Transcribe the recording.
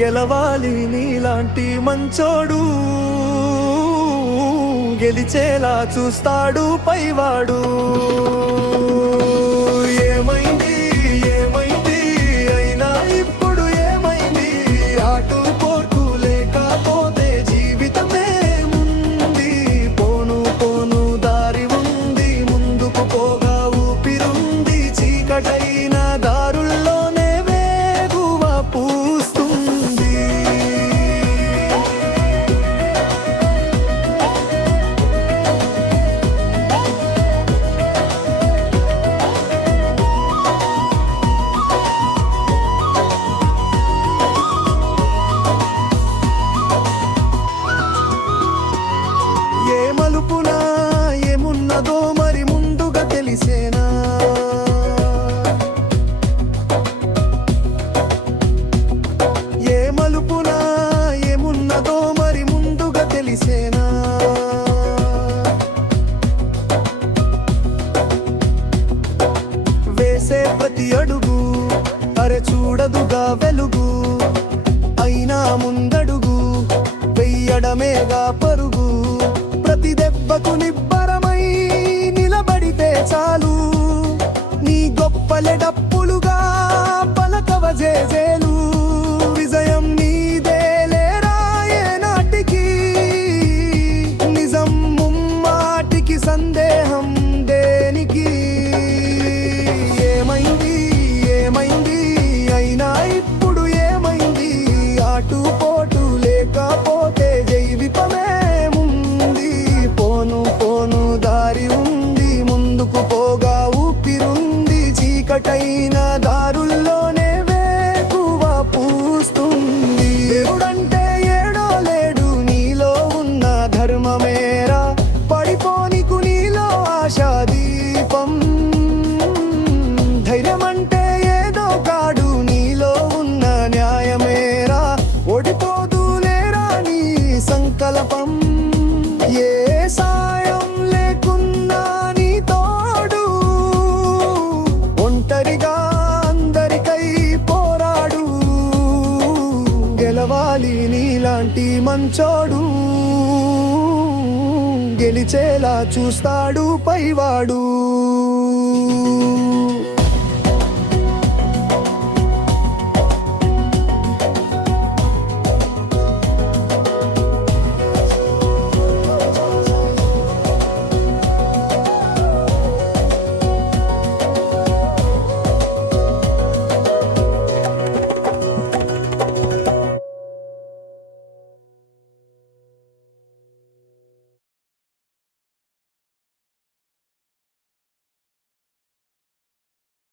గెలవాలి నీలాంటి మంచోడు, గెలిచేలా చూస్తాడు పైవాడు. ఏమైంది ఏమైంది అయినా ఇప్పుడు ఏమైంది, ఆటు పోటు లేకపోతే జీవితమే ఉంది. పోను పోను దారి ఉంది, ముందుకు పోగా ఊపిరుంది. చీకటైన దారుల్లోనే వేగువ పూస్తుంది. ఏ మలుపునా ఏమున్నదో మరి ముందుగా తెలిసేనా, ఏ మలుపునా ఏమున్నదో మరి ముందుగా తెలిసేనా. వేసే ప్రతి అడుగు అరే చూడదుగా వెలుగు, అయినా ముందడుగు వెయ్యడమేగా పరుగు. ప్రతి దెబ్బకు నిబ్బరమై నిలబడితే చాలు, నీ గొప్పలే డప్పులుగా పలకవ జేజేలు. విజయం నీదేలేరా ఏనాటికి, నిజం ముమ్మాటికి సందేహం దేనికి. ఏమైంది ఏమైంది అయినా ఇప్పుడు ఏమైంది, ఆటు పోటు లేకపోతే జీవితమే ఉంది. పోను పోను దారి ఉంది, ముందుకు పోగా ఊపిరుంది. చీకటైన దారుల్లోనే వేకువ పూస్తుంది. దేవుడంటే ఏడో లేడు, నీలో ఉన్న ధర్మమేరా పడిపోనికు నీలో ఆశా దీపం. ధైర్యమంటే ఏదో కాడు, నీలో ఉన్న న్యాయమేరా ఓడిపోదులేరా నీ సంకల్పం. ఏ సాయం లేకున్నా నీ తోడు, ఒంటరిగా అందరికై పోరాడు. గెలవాలి నీలాంటి మంచోడు, గెలిచేలా చూస్తాడు పైవాడు.